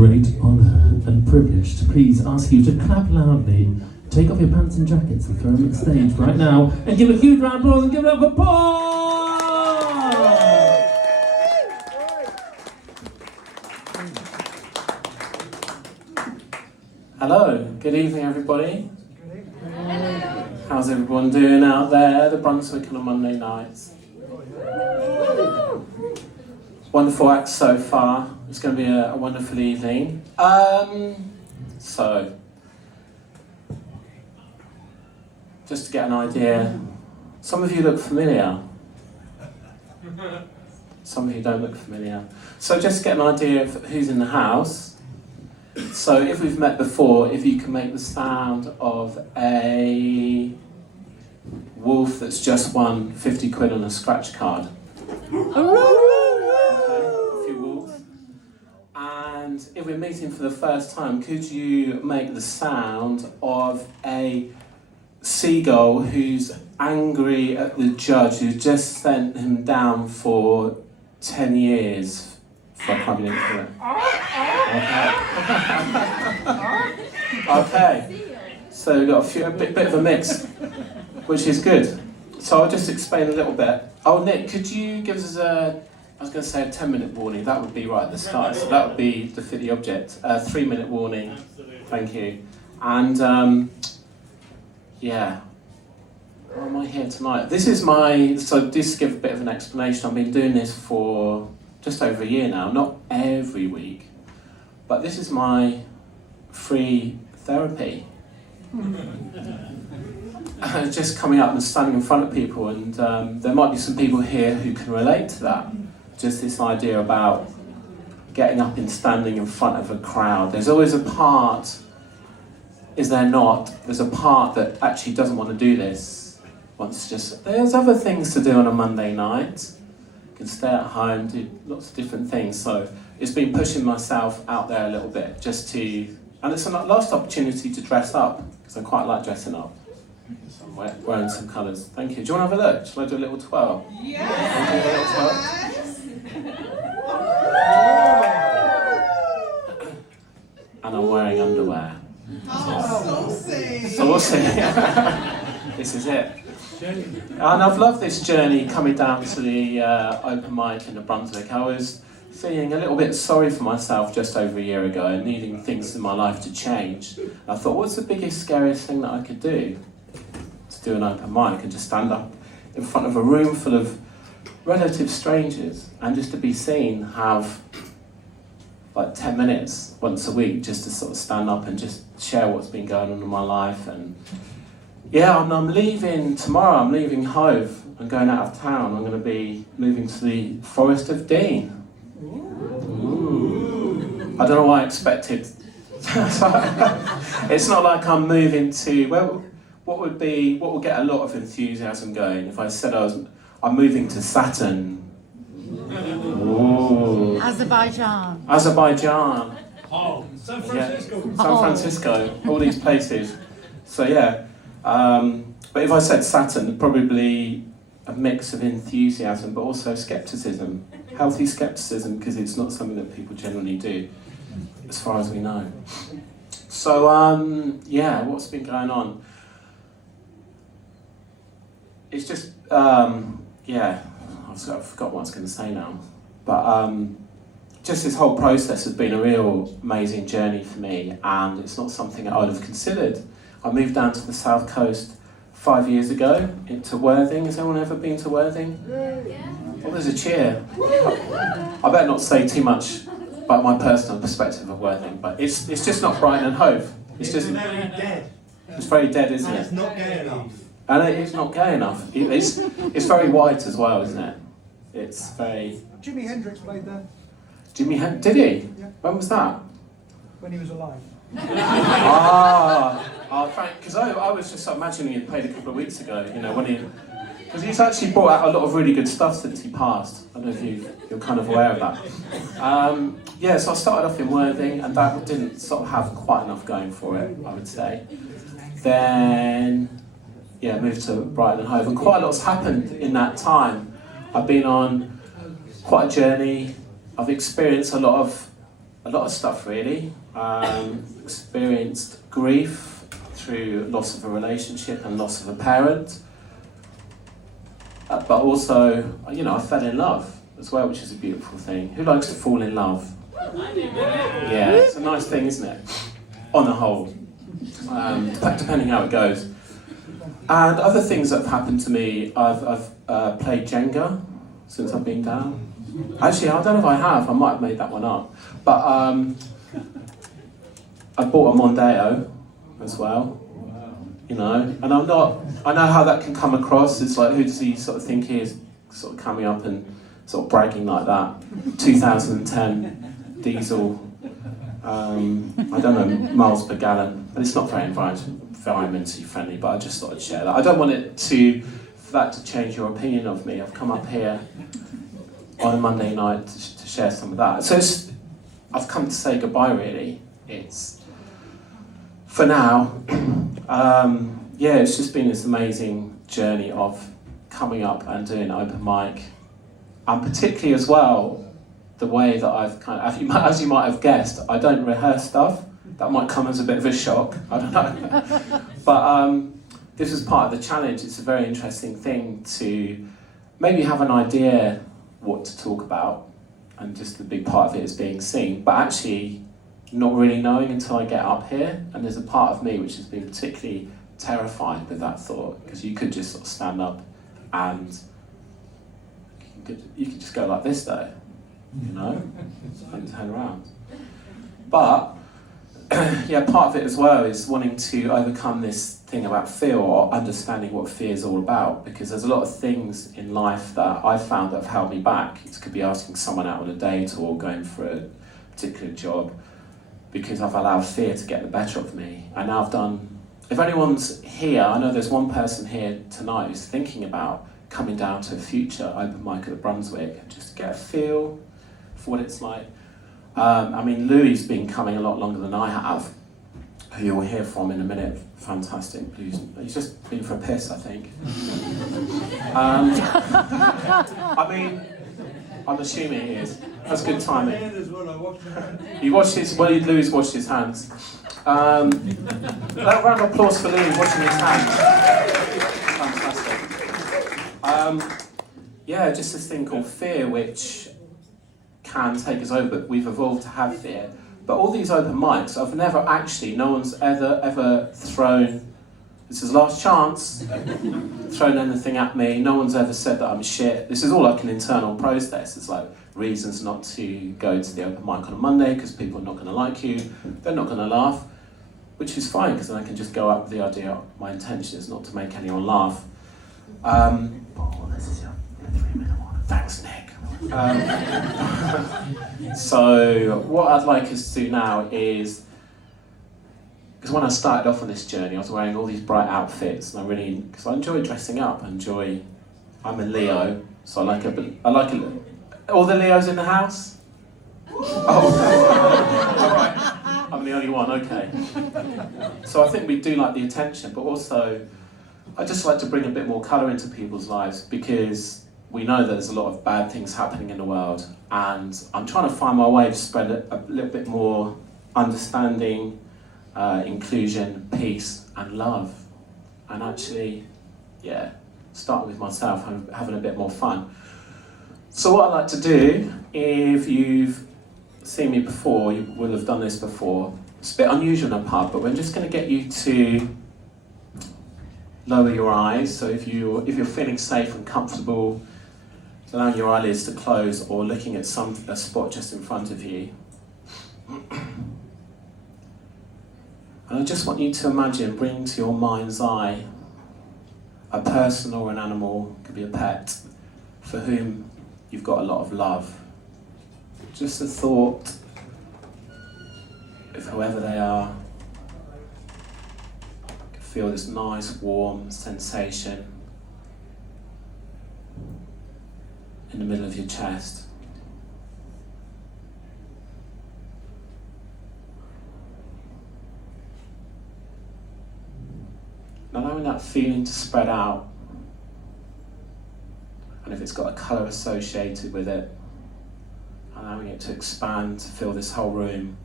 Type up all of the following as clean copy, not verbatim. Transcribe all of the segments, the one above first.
great honour and privilege to please ask you to clap loudly, take off your pants and jackets and throw them at the stage right now, and give a huge round of applause and give it up for Paul! Hello, good evening everybody. Hello. How's everyone doing out there, the Brunswick on a Monday night? Wonderful acts so far. It's going to be a wonderful evening. So, just to get an idea, some of you look familiar. Some of you don't look familiar. So just to get an idea of who's in the house. So if we've met before, if you can make the sound of a wolf that's just won 50 quid on a scratch card. And if we're meeting for the first time, could you make the sound of a seagull who's angry at the judge who just sent him down for 10 years for coming into it? Okay. So we've got a bit of a mix, which is good. So I'll just explain a little bit. Oh, Nick, could you give us I was going to say a 10-minute warning, that would be right at the start, so that would be to fit the object. 3-minute warning. Absolutely. Thank you. And, yeah. Why am I here tonight? So just to give a bit of an explanation, I've been doing this for just over a year now, not every week, but this is my free therapy. Just coming up and standing in front of people, and there might be some people here who can relate to that. Just this idea about getting up and standing in front of a crowd. There's always a part, is there not? There's a part that actually doesn't want to do this. There's other things to do on a Monday night. You can stay at home, do lots of different things. So it's been pushing myself out there a little bit and it's a last opportunity to dress up, because I quite like dressing up. So I'm wearing some colours. Thank you. Do you want to have a look? Shall I do a little twirl? Yes. And I'm wearing underwear. Oh, So we'll see. This is it. And I've loved this journey coming down to the open mic in the Brunswick. I was feeling a little bit sorry for myself just over a year ago and needing things in my life to change. I thought, what's the biggest, scariest thing that I could do? To do an open mic and just stand up in front of a room full of relative strangers and just to be seen, have like 10 minutes once a week just to sort of stand up and just share what's been going on in my life. And yeah, I'm leaving tomorrow. I'm leaving Hove. I'm going out of town. I'm going to be moving to the Forest of Dean. Ooh. I don't know why I expected. It's not like I'm moving to, well, what will get a lot of enthusiasm going if I said I'm moving to Saturn. Ooh. Azerbaijan. Oh, San Francisco. Yeah. San Francisco, all these places. So yeah, but if I said Saturn, probably a mix of enthusiasm but also skepticism. Healthy skepticism, because it's not something that people generally do, as far as we know. So yeah, what's been going on? It's just, yeah, I've forgot what I was going to say now. But just this whole process has been a real amazing journey for me, and it's not something I would have considered. I moved down to the south coast 5 years ago, into Worthing. Has anyone ever been to Worthing? Yeah. Oh, there's a cheer. I better not say too much about my personal perspective of Worthing, but it's just not Brighton and Hove. It's very dead. It's very dead, isn't it? It's not gay enough. And it's not gay enough. It's very white as well, isn't it? It's very... Jimi Hendrix played there Did he? Yeah. When was that? when he was alive. Because I was just imagining he played a couple of weeks ago, you know, because he's actually brought out a lot of really good stuff since he passed. I don't know if you're kind of aware of that. Yeah, so I started off in Worthing, and that didn't sort of have quite enough going for it, I would say. Then, yeah, moved to Brighton and Hove, and quite a lot's happened in that time. I've been on quite a journey. I've experienced a lot of a lot of stuff really. Experienced grief through loss of a relationship and loss of a parent. But also, you know, I fell in love as well, which is a beautiful thing. Who likes to fall in love? Yeah, it's a nice thing, isn't it? On the whole, depending how it goes. And other things that have happened to me, I've played Jenga since I've been down. Actually, I don't know if I have. I might have made that one up. But I bought a Mondeo as well. You know, and I know how that can come across. It's like, who does he sort of think he is, sort of coming up and sort of bragging like that? 2010 diesel, I don't know, miles per gallon, but it's not very environmentally friendly, but I just thought I'd share that. I don't want for that to change your opinion of me. I've come up here on a Monday night to share some of that. So I've come to say goodbye really. It's, for now, yeah, it's just been this amazing journey of coming up and doing open mic, and particularly as well, the way that I've kind of, as you might have guessed, I don't rehearse stuff. That might come as a bit of a shock, I don't know. But this is part of the challenge. It's a very interesting thing to maybe have an idea what to talk about, and just the big part of it is being seen, but actually not really knowing until I get up here. And there's a part of me which has been particularly terrified with that thought, because you could just sort of stand up and you could just go like this though, you know, and turn around. But yeah, part of it as well is wanting to overcome this thing about fear, or understanding what fear is all about, because there's a lot of things in life that I've found that have held me back. It could be asking someone out on a date or going for a particular job, because I've allowed fear to get the better of me. And now I've done, if anyone's here, I know there's one person here tonight who's thinking about coming down to a future open mic at the Brunswick, just to get a feel for what it's like. I mean, Louis's been coming a lot longer than I have, who you'll hear from in a minute. Fantastic. He's just been for a piss, I think. I mean, I'm assuming he is. That's good timing. You watched his, well, Louis washed his hands. That round of applause for Louis washing his hands. Fantastic. Yeah, just this thing called fear, which can take us over, but we've evolved to have fear. But all these open mics, I've never actually, no one's ever thrown, this is last chance, thrown anything at me. No one's ever said that I'm shit. This is all like an internal process. It's like reasons not to go to the open mic on a Monday, because people are not going to like you, they're not going to laugh, which is fine, because then I can just go up with the idea, my intention is not to make anyone laugh. This is your 3-minute one. Thanks, Nick. So what I'd like us to do now is, because when I started off on this journey, I was wearing all these bright outfits, and because I enjoy dressing up. I'm a Leo, so I like all the Leos in the house? Oh, all right. I'm the only one, okay. So I think we do like the attention, but also I just like to bring a bit more colour into people's lives, because we know that there's a lot of bad things happening in the world, and I'm trying to find my way to spread a little bit more understanding, inclusion, peace and love, and actually, yeah, starting with myself, having a bit more fun. So what I like to do, if you've seen me before, you will have done this before. It's a bit unusual in a pub, but we're just going to get you to lower your eyes. So if you're feeling safe and comfortable, allowing your eyelids to close, or looking at a spot just in front of you. And I just want you to imagine, bring to your mind's eye a person or an animal, could be a pet, for whom you've got a lot of love. Just a thought of whoever they are. You can feel this nice warm sensation in the middle of your chest. And allowing that feeling to spread out, and if it's got a colour associated with it, allowing allowing it to expand, to fill this whole room,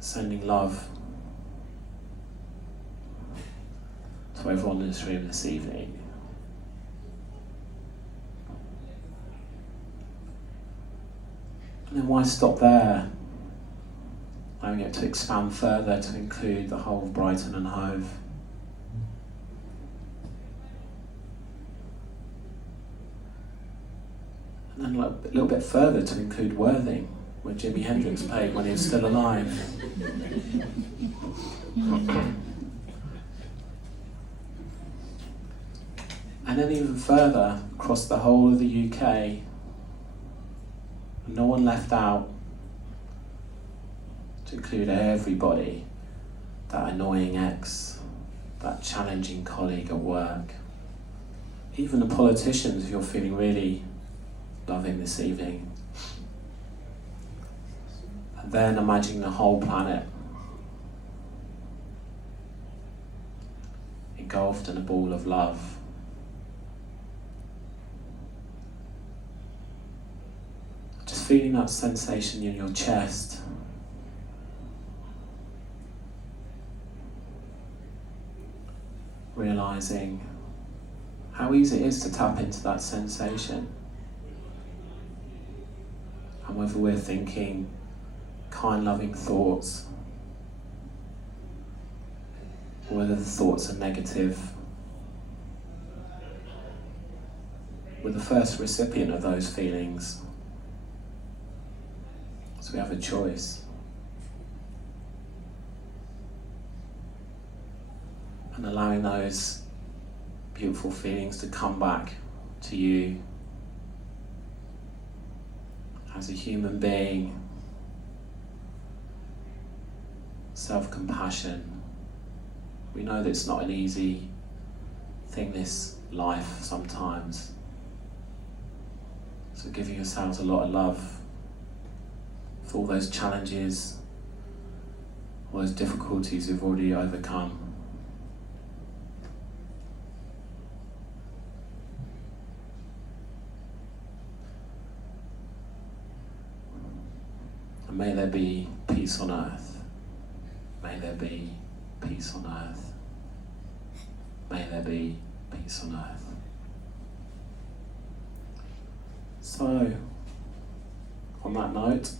sending love to everyone in this room this evening. And then why stop there? Allowing it to expand further to include the whole of Brighton and Hove. And then a little bit further to include Worthing, where Jimi Hendrix played when he was still alive. And then even further across the whole of the UK, no one left out, to include everybody, that annoying ex, that challenging colleague at work, even the politicians if you're feeling really loving this evening. And then imagining the whole planet engulfed in a ball of love. Just feeling that sensation in your chest. Realizing how easy it is to tap into that sensation. And whether we're thinking kind, loving thoughts, or whether the thoughts are negative, we're the first recipient of those feelings. So we have a choice. And allowing those beautiful feelings to come back to you as a human being. Self-compassion. We know that it's not an easy thing, this life, sometimes. So giving yourselves a lot of love for all those challenges, all those difficulties you've already overcome. And may there be peace on earth. May there be peace on earth. May there be peace on earth. So, on that note,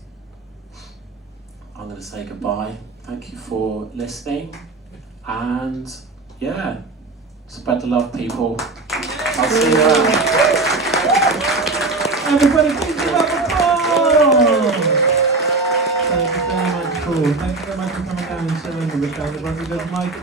I'm going to say goodbye. Thank you for listening. And yeah, spread the love, people. I'll see you around. Everybody, please give up applause! Thank you very much, Paul. Thank you very much for coming down and sharing with us. Everybody, there's Mike.